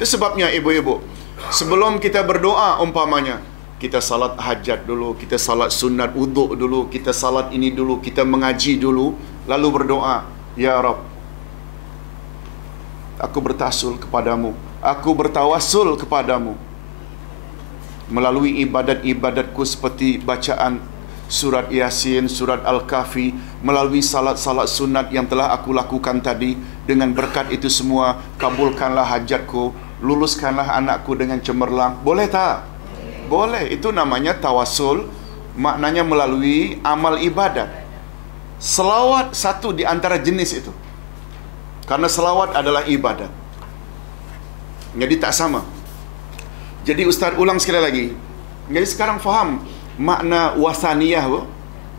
Itu sebabnya ibu-ibu, sebelum kita berdoa umpamanya, kita salat hajat dulu, kita salat sunat wuduk dulu, kita salat ini dulu, kita mengaji dulu, lalu berdoa, Ya Rabb, aku bertawasul kepadamu, aku bertawasul kepadamu melalui ibadat-ibadatku seperti bacaan surat Yasin, surat Al-Kahfi, melalui salat-salat sunat yang telah aku lakukan tadi. Dengan berkat itu semua, kabulkanlah hajatku, luluskanlah anakku dengan cemerlang. Boleh tak? Boleh. Itu namanya tawasul, maknanya melalui amal ibadat. Selawat satu di antara jenis itu, karena selawat adalah ibadat. Jadi tak sama. Jadi Ustaz ulang sekali lagi. Jadi sekarang faham makna wasaniyah,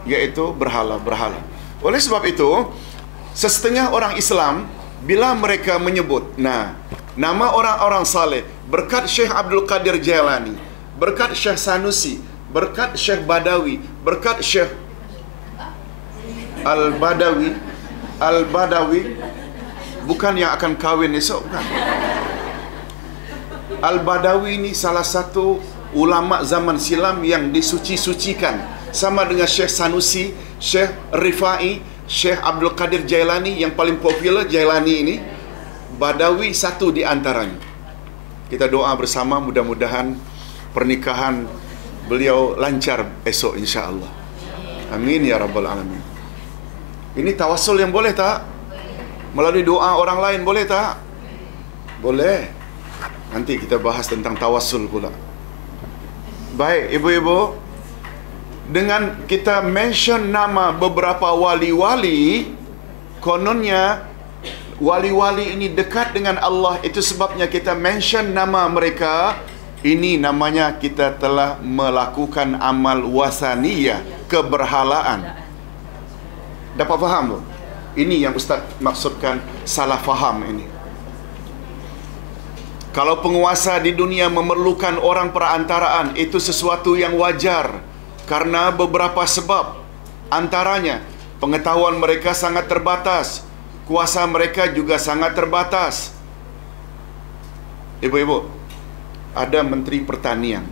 iaitu berhala-berhala. Oleh sebab itu, setengah orang Islam bila mereka menyebut nama orang-orang saleh, berkat Syekh Abdul Qadir Jailani, berkat Syekh Sanusi, berkat Syekh Badawi, berkat Syekh Al-Badawi, bukan yang akan kahwin esok, bukan. Al-Badawi ini salah satu ulama zaman silam yang disuci-sucikan, sama dengan Syekh Sanusi, Syekh Rifai, Syekh Abdul Qadir Jailani. Yang paling popular Jailani ini, Badawi satu di antaranya. Kita doa bersama, mudah-mudahan pernikahan beliau lancar esok insya-Allah. Amin ya rabbal alamin. Ini tawasul yang boleh tak? Melalui doa orang lain boleh tak? Boleh. Nanti kita bahas tentang tawasul pula. Baik, ibu-ibu, dengan kita mention nama beberapa wali-wali, kononnya wali-wali ini dekat dengan Allah. Itu sebabnya kita mention nama mereka. Ini namanya kita telah melakukan amal wasaniyah, keberhalaan. Dapat faham bu? Ini yang Ustaz maksudkan salah faham ini. Kalau penguasa di dunia memerlukan orang perantaraan, itu sesuatu yang wajar karena beberapa sebab. Antaranya, pengetahuan mereka sangat terbatas, kuasa mereka juga sangat terbatas. Ibu-ibu, ada Menteri Pertanian.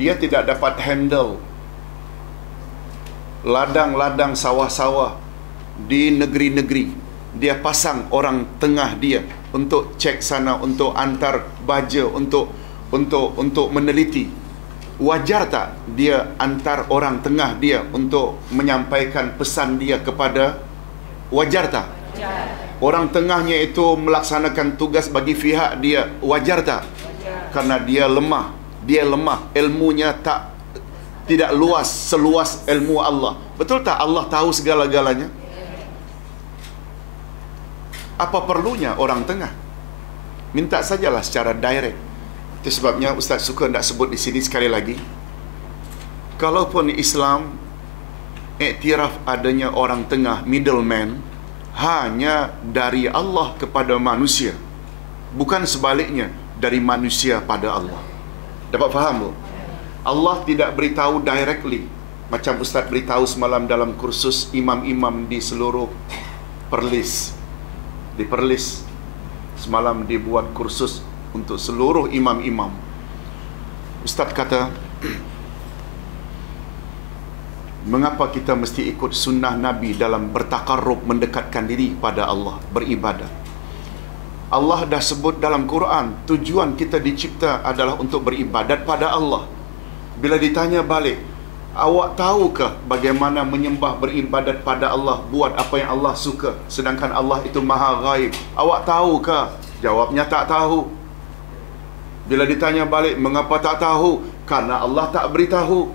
Dia tidak dapat handle ladang-ladang sawah-sawah di negeri-negeri. Dia pasang orang tengah dia untuk cek sana, untuk antar baja, untuk meneliti. Wajar tak dia antar orang tengah dia untuk menyampaikan pesan dia kepada? Wajar tak? Wajar. Orang tengahnya itu melaksanakan tugas bagi pihak dia. Wajar tak? Wajar. Karena dia lemah. Dia lemah. Ilmunya tidak luas seluas ilmu Allah. Betul tak Allah tahu segala-galanya? Apa perlunya orang tengah? Minta sajalah secara direct. Itu sebabnya Ustaz suka nak sebut di sini sekali lagi. Kalaupun Islam iktiraf adanya orang tengah, middleman, hanya dari Allah kepada manusia, bukan sebaliknya dari manusia pada Allah. Dapat faham bu? Allah tidak beritahu directly, macam Ustaz beritahu semalam dalam kursus imam-imam di seluruh Perlis. Di Perlis semalam dibuat kursus untuk seluruh imam-imam. Ustaz kata, mengapa kita mesti ikut sunnah Nabi dalam bertakarrub, mendekatkan diri pada Allah, beribadah? Allah dah sebut dalam Quran, tujuan kita dicipta adalah untuk beribadat pada Allah. Bila ditanya balik, awak tahukah bagaimana menyembah, beribadat pada Allah, buat apa yang Allah suka, sedangkan Allah itu maha ghaib? Awak tahukah? Jawabnya tak tahu. Bila ditanya balik, mengapa tak tahu? Karena Allah tak beritahu.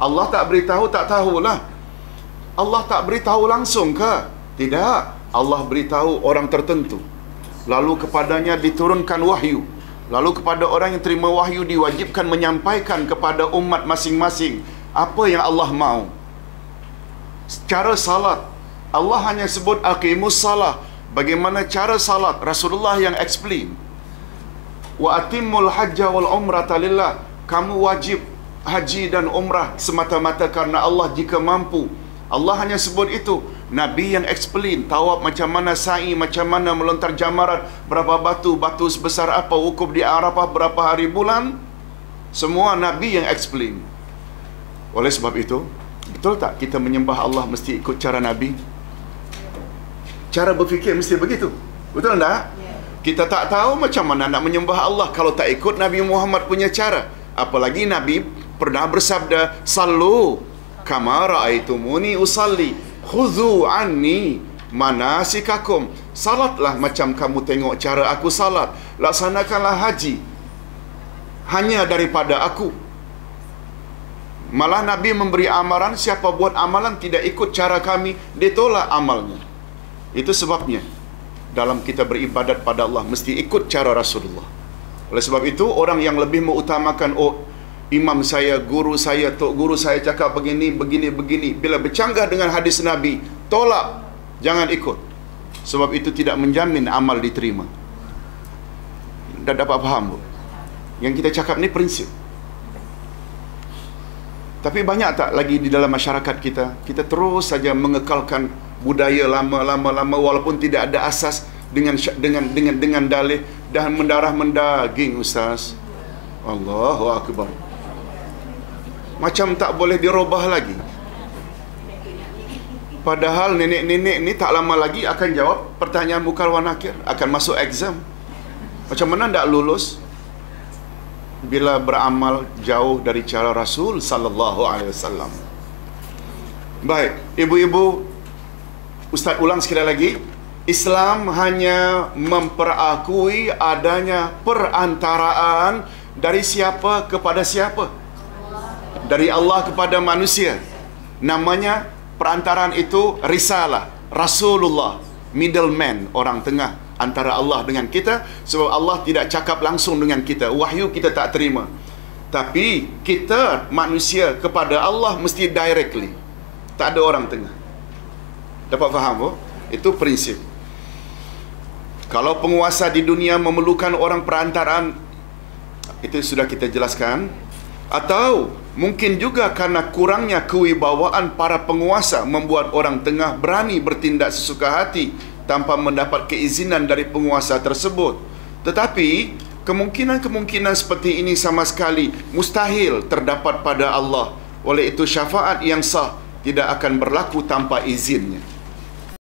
Allah tak beritahu, tak tahulah. Allah tak beritahu langsung ke? Tidak. Allah beritahu orang tertentu. Lalu kepadanya diturunkan wahyu. Lalu kepada orang yang terima wahyu diwajibkan menyampaikan kepada umat masing-masing apa yang Allah mahu. Cara salat, Allah hanya sebut aqimus salah. Bagaimana cara salat? Rasulullah yang explain. Wa atimmul hajja wal umrata lillah. Kamu wajib haji dan umrah semata-mata karena Allah jika mampu. Allah hanya sebut itu. Nabi yang explain tawaf macam mana, sa'i macam mana, melontar jamarat, berapa batu sebesar apa, wukuf di Arafah berapa hari bulan. Semua Nabi yang explain. Oleh sebab itu, betul tak kita menyembah Allah mesti ikut cara Nabi? Cara berfikir mesti begitu. Betul tak? Kita tak tahu macam mana nak menyembah Allah kalau tak ikut Nabi Muhammad punya cara. Apalagi Nabi pernah bersabda, "Sallu kama ra'aitumuni usalli, khudhu anni manasikakum." Salatlah macam kamu tengok cara aku salat. Laksanakanlah haji hanya daripada aku. Malah Nabi memberi amaran, siapa buat amalan tidak ikut cara kami, dia tolak amalnya. Itu sebabnya dalam kita beribadat pada Allah mesti ikut cara Rasulullah. Oleh sebab itu, orang yang lebih mengutamakan, oh, imam saya, guru saya, tok guru saya cakap begini, bila bercanggah dengan hadis Nabi, tolak, jangan ikut. Sebab itu tidak menjamin amal diterima. Dah dapat faham, Bu? Yang kita cakap ni prinsip. Tapi banyak tak lagi di dalam masyarakat kita, kita terus saja mengekalkan budaya lama walaupun tidak ada asas, dengan dalih dan mendarah mendaging, Ustaz. Allahu Akbar. Macam tak boleh dirubah lagi. Padahal nenek-nenek ni tak lama lagi akan jawab pertanyaan Muka wa Nakir, akan masuk exam. Macam mana tak lulus bila beramal jauh dari cara Rasul sallallahu alaihi wasallam? Baik, ibu-ibu, Ustaz ulang sekali lagi. Islam hanya memperakui adanya perantaraan dari siapa kepada siapa? Dari Allah kepada manusia. Namanya perantaraan itu risalah, Rasulullah, middleman, orang tengah antara Allah dengan kita. Sebab Allah tidak cakap langsung dengan kita, wahyu kita tak terima. Tapi kita manusia kepada Allah mesti directly. Tak ada orang tengah. Dapat faham, oh? Itu prinsip. Kalau penguasa di dunia memerlukan orang perantaraan, itu sudah kita jelaskan. Atau mungkin juga karena kurangnya kewibawaan para penguasa membuat orang tengah berani bertindak sesuka hati tanpa mendapat keizinan dari penguasa tersebut. Tetapi kemungkinan-kemungkinan seperti ini sama sekali mustahil terdapat pada Allah. Oleh itu syafaat yang sah tidak akan berlaku tanpa izinnya.